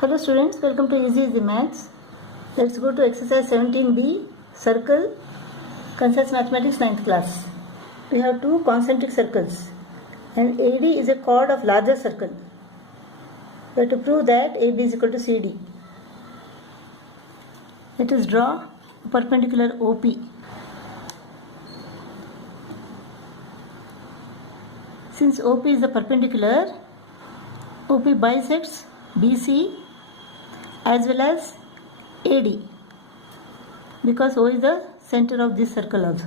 Hello students, welcome to Easy Maths. Let's go to exercise 17b, circle, concise mathematics 9th class. We have two concentric circles and AD is a chord of larger circle. We have to prove that AB is equal to CD. Let us draw a perpendicular OP. Since OP is the perpendicular, OP bisects BC as well as AD, because O is the center of this circle also.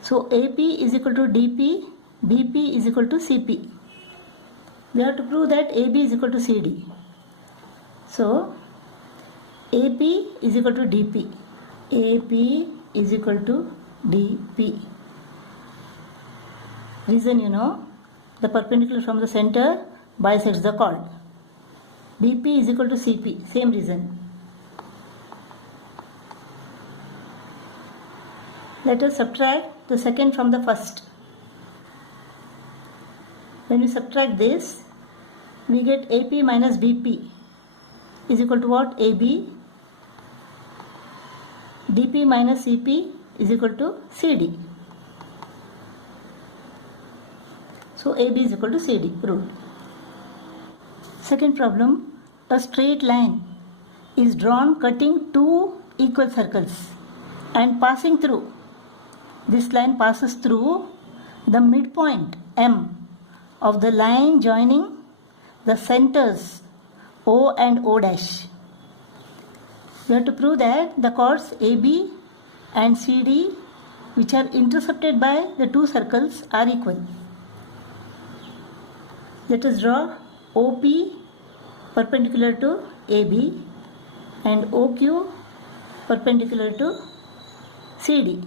So AP is equal to DP, BP is equal to CP. We have to prove that AB is equal to CD. So AP is equal to DP. AP is equal to DP. Reason you know, the perpendicular from the center bisects the chord. BP is equal to CP, same reason. Let us subtract the second from the first. When we subtract this, we get AP minus BP is equal to what? AB. DP minus CP is equal to CD. So AB is equal to CD, proved. Second problem, a straight line is drawn cutting two equal circles and passing through. This line passes through the midpoint M of the line joining the centers O and O dash. We have to prove that the chords AB and CD, which are intercepted by the two circles, are equal. Let us draw OP perpendicular to AB and OQ perpendicular to CD.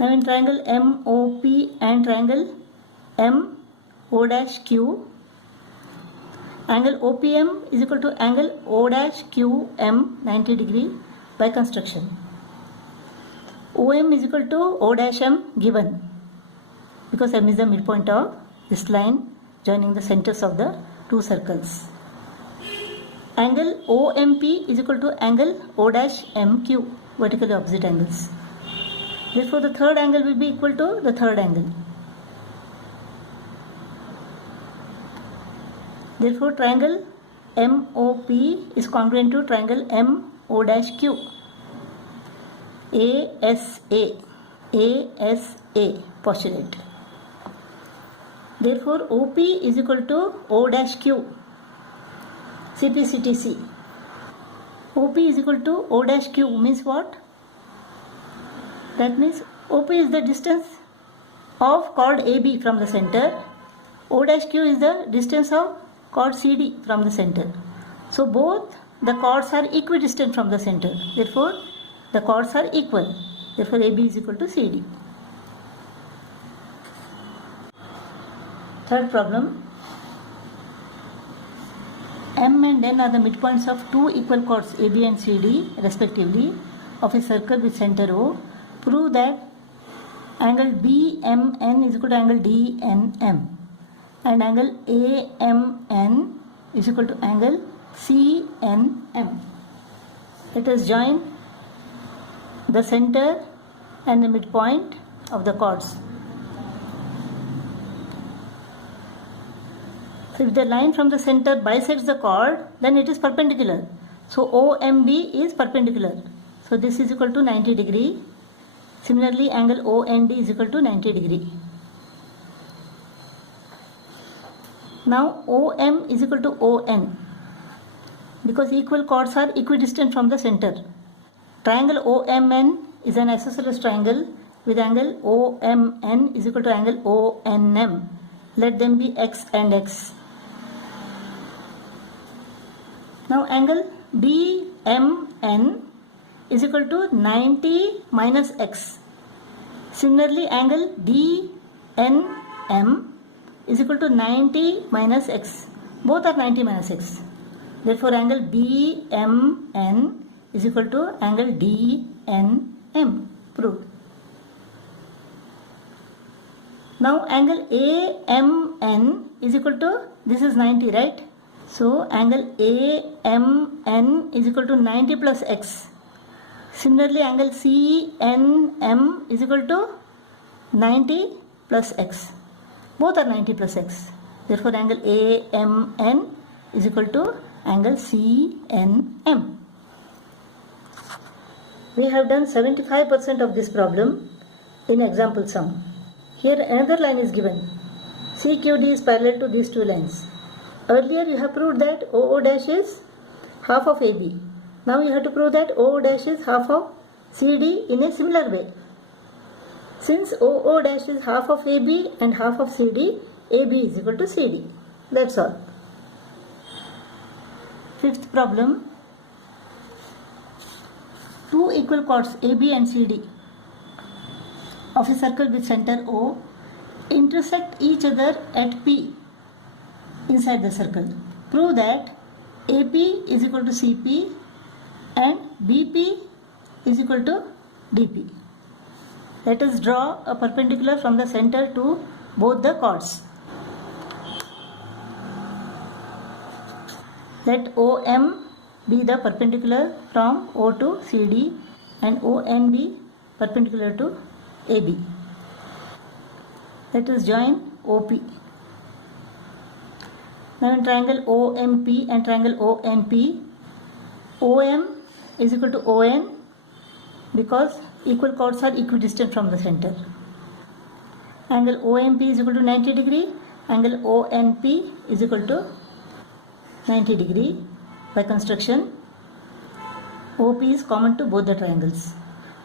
Now in triangle MOP and triangle MO'Q, angle OPM is equal to angle O'QM 90 degree by construction. OM is equal to O''M given, because M is the midpoint of this line joining the centers of the two circles. Angle OMP is equal to angle O''MQ, vertically opposite angles. Therefore the third angle will be equal to the third angle. Therefore triangle MOP is congruent to triangle MO''Q. ASA postulate. Therefore OP is equal to O''Q. CPCTC. OP is equal to O''Q means what? That means OP is the distance of chord AB from the center. O''Q is the distance of chord CD from the center. So both the chords are equidistant from the center. Therefore the chords are equal. Therefore AB is equal to CD. Third problem. M and N are the midpoints of two equal chords AB and CD respectively of a circle with center O. Prove that angle BMN is equal to angle DNM and angle AMN is equal to angle CNM. Let us join the center and the midpoint of the chords. So if the line from the center bisects the chord, then it is perpendicular. So OMB is perpendicular. So this is equal to 90 degree. Similarly, angle OND is equal to 90 degree. Now OM is equal to ON, because equal chords are equidistant from the center. Triangle OMN is an isosceles triangle with angle OMN is equal to angle ONM. Let them be X and X. Now angle BMN is equal to 90 minus X. Similarly, angle DNM is equal to 90 minus X. Both are 90 minus X. Therefore, angle BMN is equal to angle DNM. Proved. Now angle AMN is equal to, this is 90, right? So angle AMN is equal to 90 plus x. Similarly, angle CNM is equal to 90 plus x. Both are 90 plus x. Therefore, angle AMN is equal to angle CNM. We have done 75% of this problem in example sum. Here another line is given. CQD is parallel to these two lines. Earlier you have proved that OO dash is half of AB. Now you have to prove that OO dash is half of CD in a similar way. Since OO dash is half of AB and half of CD, AB is equal to CD. That's all. Fifth problem. Two equal chords AB and CD of a circle with center O intersect each other at P inside the circle. Prove that AP is equal to CP and BP is equal to DP. Let us draw a perpendicular from the center to both the chords. Let OM be the perpendicular from O to CD and ON be perpendicular to AB. Let us join OP. Now in triangle OMP and triangle ONP, OM is equal to ON because equal chords are equidistant from the center. Angle OMP is equal to 90 degree, angle ONP is equal to 90 degree. By construction, OP is common to both the triangles.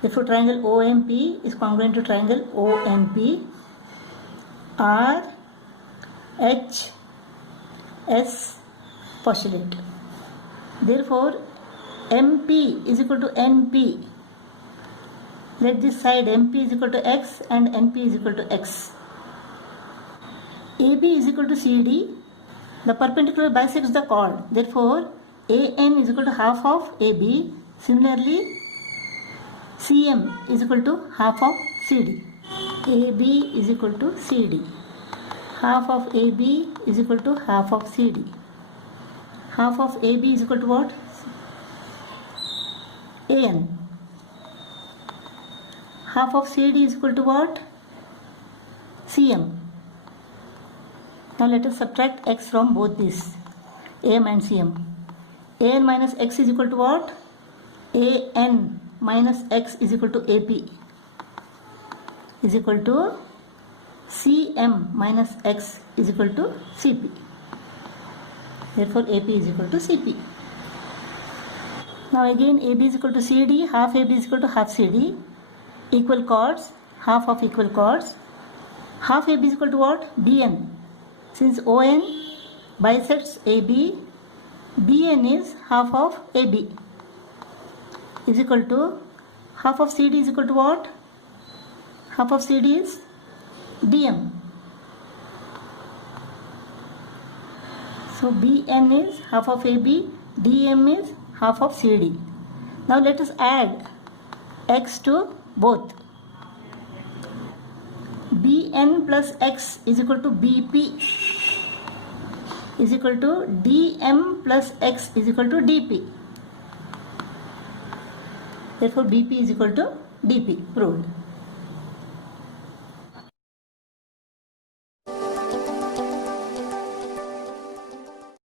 Therefore, triangle OMP is congruent to triangle ONP. R, H, S postulate. Therefore, MP is equal to NP. Let this side MP is equal to X and NP is equal to X. AB is equal to CD. The perpendicular bisects the chord. Therefore, AN is equal to half of AB. Similarly, CM is equal to half of CD. AB is equal to CD. Half of AB is equal to half of CD. Half of AB is equal to what? AN. Half of CD is equal to what? CM. Now let us subtract x from both these, AM and CM. AN minus x is equal to what? AN minus x is equal to AP is equal to CM minus x is equal to CP. Therefore, AP is equal to CP. Now again, AB is equal to CD, half AB is equal to half CD. Equal chords, half of equal chords. Half AB is equal to what? BN. Since ON bisects AB, BN is half of AB is equal to half of CD is equal to what? Half of CD is DM. So BN is half of AB, DM is half of CD. Now let us add x to both. BN plus x is equal to BP is equal to DM plus x is equal to DP. Therefore, BP is equal to DP, proved.